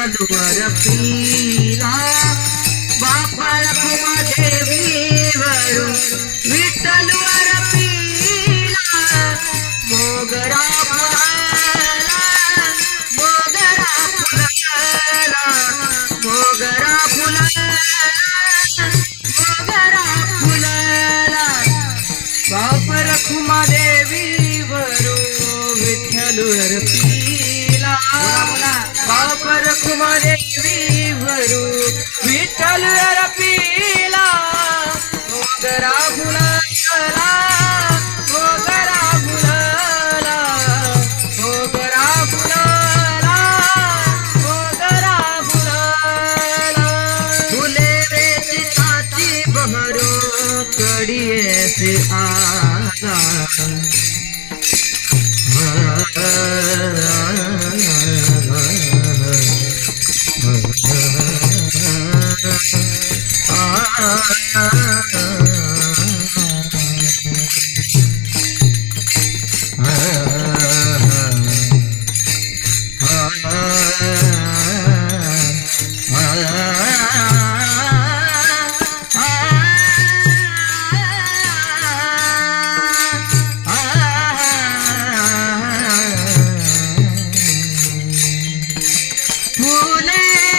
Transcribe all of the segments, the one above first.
विठ्ठलवर पिला बापा रखुमा देवीवरून विठ्ठलवर पिला मोगरा फुलाला मोगरा फुलाला मोगरा फुलाला मोगरा फुलाला बाप रखुमा देवी पर रखुमा देवी वरो विठ्ठलवर पिला मोगरा फुलाला मोगरा फुलाला मोगरा फुलाला मोगरा फुलाला फुले रे काची बहरो कड़िए से आला. फुले Mune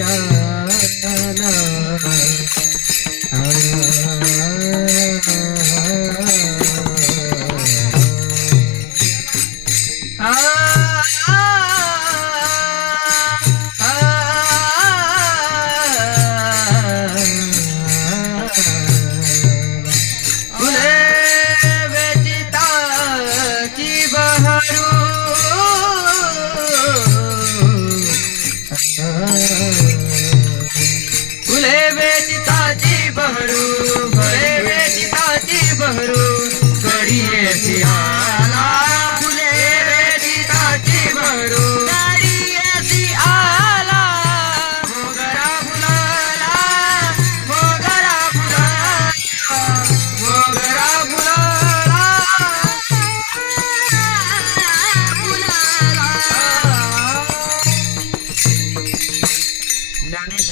আলা Yeah.